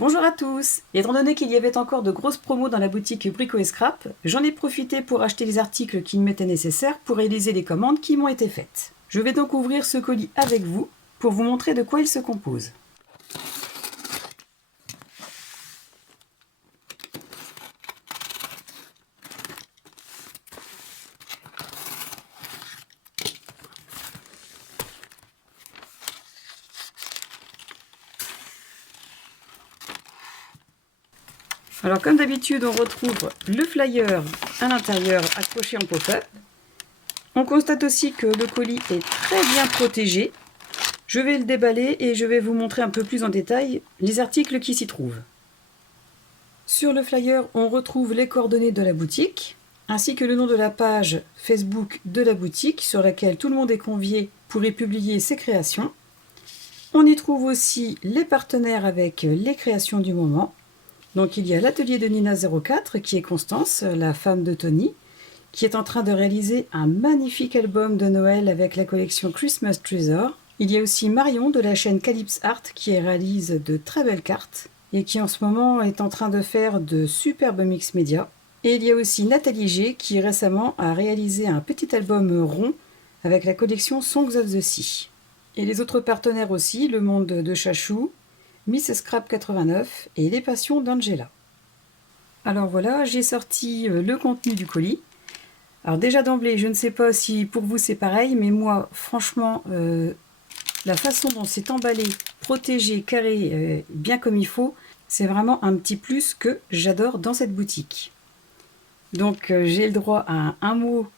Bonjour à tous! Étant donné qu'il y avait encore de grosses promos dans la boutique Brico et Scrap, j'en ai profité pour acheter les articles qui m'étaient nécessaires pour réaliser les commandes qui m'ont été faites. Je vais donc ouvrir ce colis avec vous pour vous montrer de quoi il se compose. Alors comme d'habitude, on retrouve le flyer à l'intérieur accroché en pop-up. On constate aussi que le colis est très bien protégé. Je vais le déballer et je vais vous montrer un peu plus en détail les articles qui s'y trouvent. Sur le flyer, on retrouve les coordonnées de la boutique, ainsi que le nom de la page Facebook de la boutique sur laquelle tout le monde est convié pour y publier ses créations. On y trouve aussi les partenaires avec les créations du moment. Donc il y a l'atelier de Nina04 qui est Constance, la femme de Tony, qui est en train de réaliser un magnifique album de Noël avec la collection Christmas Treasure. Il y a aussi Marion de la chaîne Calypse Art qui réalise de très belles cartes et qui en ce moment est en train de faire de superbes mix média. Et il y a aussi Nathalie G qui récemment a réalisé un petit album rond avec la collection Songs of the Sea. Et les autres partenaires aussi, Le Monde de Chachou, Miss Scrap 89 et Les Passions d'Angela. Alors voilà, j'ai sorti le contenu du colis. Alors déjà d'emblée, je ne sais pas si pour vous c'est pareil, mais moi franchement, la façon dont c'est emballé, protégé, carré, bien comme il faut, c'est vraiment un petit plus que j'adore dans cette boutique. Donc j'ai le droit à un mot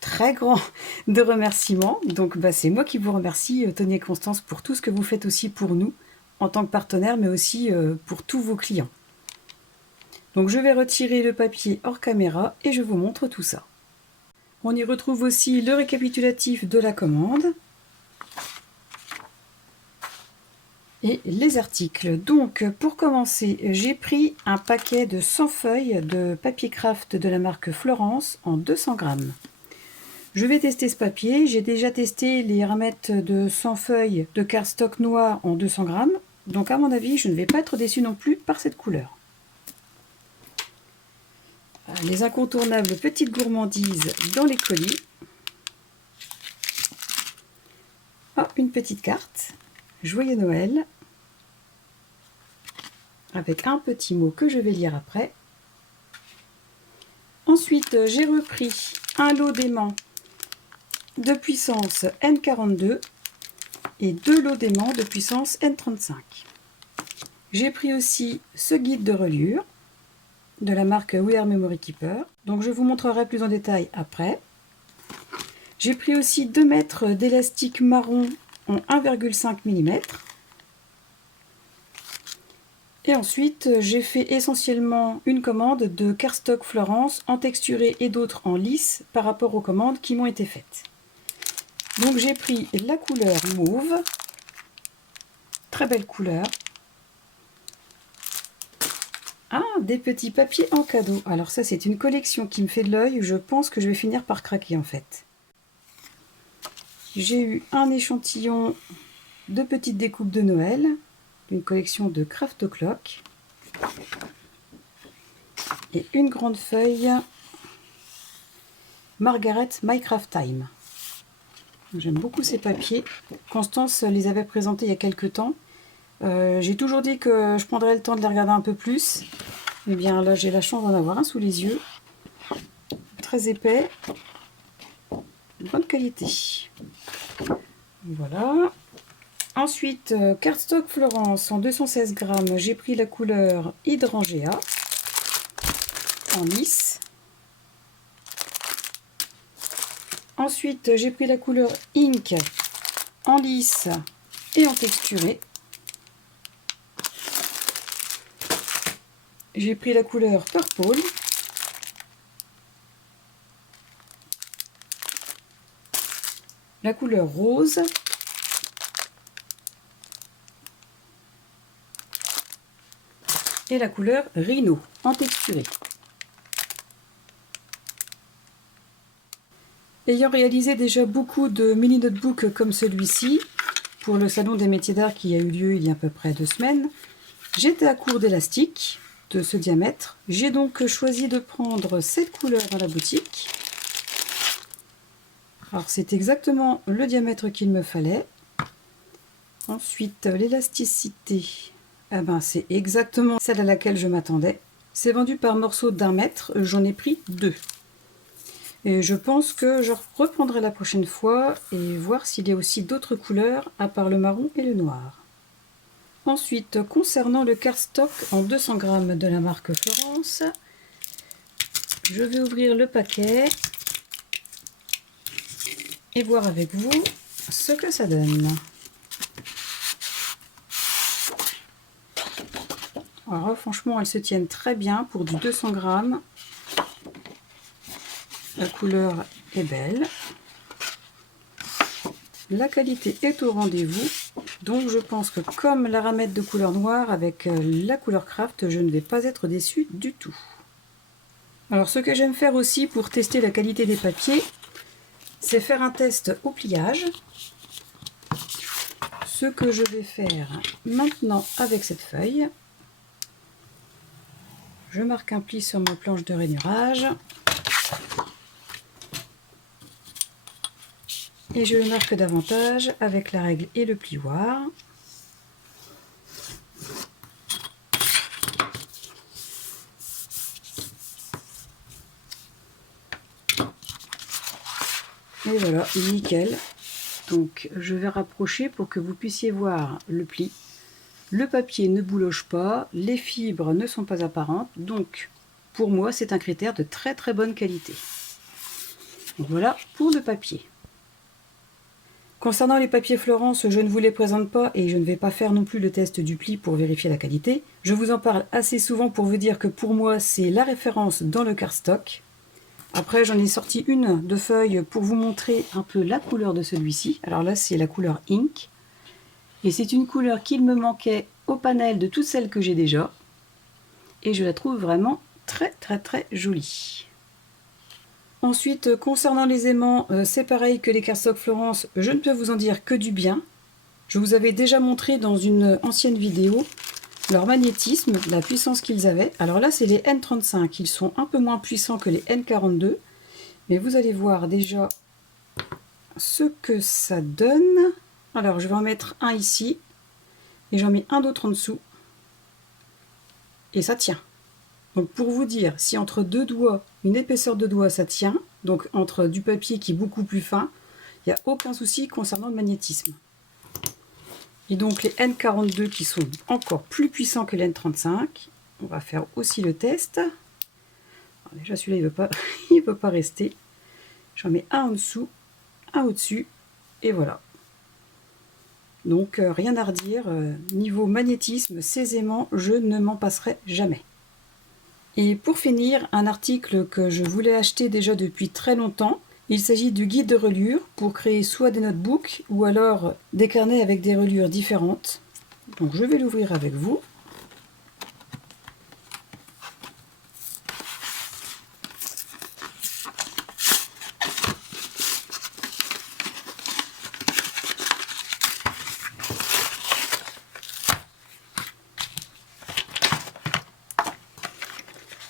très grand de remerciement. Donc c'est moi qui vous remercie, Tony et Constance, pour tout ce que vous faites aussi pour nous, en tant que partenaire, mais aussi pour tous vos clients. Donc je vais retirer le papier hors caméra et je vous montre tout ça. On y retrouve aussi le récapitulatif de la commande et les articles. Donc pour commencer, j'ai pris un paquet de 100 feuilles de papier craft de la marque Florence en 200 grammes. Je vais tester ce papier. J'ai déjà testé les ramettes de 100 feuilles de cardstock noir en 200 grammes. Donc à mon avis, je ne vais pas être déçue non plus par cette couleur. Les incontournables petites gourmandises dans les colis. Oh, une petite carte. Joyeux Noël. Avec un petit mot que je vais lire après. Ensuite, j'ai repris un lot d'aimants de puissance N42 et 2 lots d'aimants de puissance N35. J'ai pris aussi ce guide de reliure de la marque We Are Memory Keeper. Donc je vous montrerai plus en détail après. J'ai pris aussi 2 mètres d'élastique marron en 1,5 mm. Et ensuite, j'ai fait essentiellement une commande de cardstock Florence en texturé et d'autres en lisse par rapport aux commandes qui m'ont été faites. Donc j'ai pris la couleur mauve, très belle couleur. Ah, des petits papiers en cadeau. Alors ça, c'est une collection qui me fait de l'œil. Je pense que je vais finir par craquer en fait. J'ai eu un échantillon de petites découpes de Noël, d'une collection de Craft O'Clock. Et une grande feuille Margaret My Craft Time. J'aime beaucoup ces papiers. Constance les avait présentés il y a quelques temps. J'ai toujours dit que je prendrais le temps de les regarder un peu plus. Et bien là, j'ai la chance d'en avoir un sous les yeux. Très épais. De bonne qualité. Voilà. Ensuite, cardstock Florence en 216 grammes. J'ai pris la couleur Hydrangea en lisse. Ensuite, j'ai pris la couleur Ink en lisse et en texturé. J'ai pris la couleur Purple. La couleur rose. Et la couleur Rhino en texturé. Ayant réalisé déjà beaucoup de mini notebooks comme celui-ci, pour le salon des métiers d'art qui a eu lieu il y a à peu près 2 semaines, J'étais à court d'élastique de ce diamètre. J'ai donc choisi de prendre cette couleur dans la boutique. Alors c'est exactement le diamètre qu'il me fallait. Ensuite, l'élasticité, c'est exactement celle à laquelle je m'attendais. C'est vendu par morceaux d'1 mètre, j'en ai pris 2. Et je pense que je reprendrai la prochaine fois et voir s'il y a aussi d'autres couleurs à part le marron et le noir. Ensuite, concernant le cardstock en 200 g de la marque Florence, je vais ouvrir le paquet et voir avec vous ce que ça donne. Alors franchement, elles se tiennent très bien pour du 200 g. La couleur est belle. La qualité est au rendez-vous. Donc je pense que comme la ramette de couleur noire avec la couleur craft, je ne vais pas être déçue du tout. Alors ce que j'aime faire aussi pour tester la qualité des papiers, c'est faire un test au pliage. Ce que je vais faire maintenant avec cette feuille. Je marque un pli sur ma planche de rainurage. Et je le marque davantage avec la règle et le plioir. Et voilà, nickel. Donc je vais rapprocher pour que vous puissiez voir le pli. Le papier ne bouloche pas, les fibres ne sont pas apparentes, donc pour moi c'est un critère de très très bonne qualité. Donc voilà pour le papier. Concernant les papiers Florence, je ne vous les présente pas et je ne vais pas faire non plus le test du pli pour vérifier la qualité. Je vous en parle assez souvent pour vous dire que pour moi c'est la référence dans le cardstock. Après j'en ai sorti une de feuille pour vous montrer un peu la couleur de celui-ci. Alors là c'est la couleur Ink. Et c'est une couleur qu'il me manquait au panel de toutes celles que j'ai déjà. Et je la trouve vraiment très très très jolie. Ensuite, concernant les aimants, c'est pareil que les cardstock Florence, je ne peux vous en dire que du bien. Je vous avais déjà montré dans une ancienne vidéo leur magnétisme, la puissance qu'ils avaient. Alors là, c'est les N35, ils sont un peu moins puissants que les N42. Mais vous allez voir déjà ce que ça donne. Alors, je vais en mettre un ici, et j'en mets un d'autre en dessous. Et ça tient. Donc pour vous dire, si entre deux doigts, une épaisseur de doigt, ça tient, donc entre du papier qui est beaucoup plus fin, il n'y a aucun souci concernant le magnétisme. Et donc les N42 qui sont encore plus puissants que les N35, on va faire aussi le test. Alors déjà celui-là il ne veut pas rester. J'en mets un en dessous, un au-dessus, et voilà. Donc rien à redire, niveau magnétisme, ces aimants, je ne m'en passerai jamais. Et pour finir, un article que je voulais acheter déjà depuis très longtemps. Il s'agit du guide de reliure pour créer soit des notebooks ou alors des carnets avec des reliures différentes. Donc je vais l'ouvrir avec vous.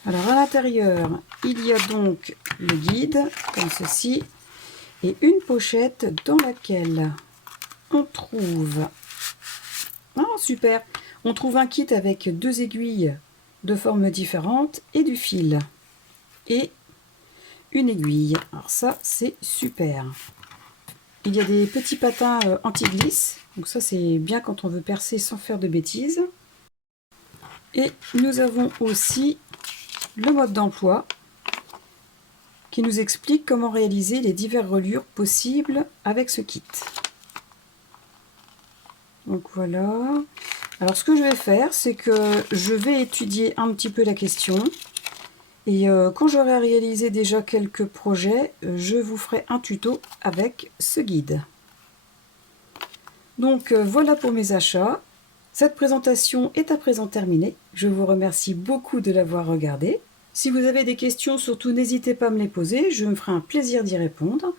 Alors à l'intérieur, il y a donc le guide, comme ceci, et une pochette dans laquelle on trouve... Oh super! On trouve un kit avec 2 aiguilles de formes différentes et du fil. Et une aiguille. Alors ça, c'est super. Il y a des petits patins anti-glisse. Donc ça, c'est bien quand on veut percer sans faire de bêtises. Et nous avons aussi le mode d'emploi qui nous explique comment réaliser les diverses reliures possibles avec ce kit. Donc voilà. Alors ce que je vais faire, c'est que je vais étudier un petit peu la question. Et quand j'aurai réalisé déjà quelques projets, je vous ferai un tuto avec ce guide. Donc voilà pour mes achats. Cette présentation est à présent terminée. Je vous remercie beaucoup de l'avoir regardée. Si vous avez des questions, surtout n'hésitez pas à me les poser, je me ferai un plaisir d'y répondre.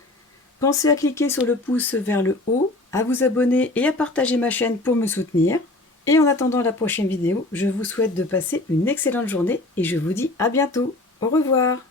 Pensez à cliquer sur le pouce vers le haut, à vous abonner et à partager ma chaîne pour me soutenir. Et en attendant la prochaine vidéo, je vous souhaite de passer une excellente journée et je vous dis à bientôt. Au revoir.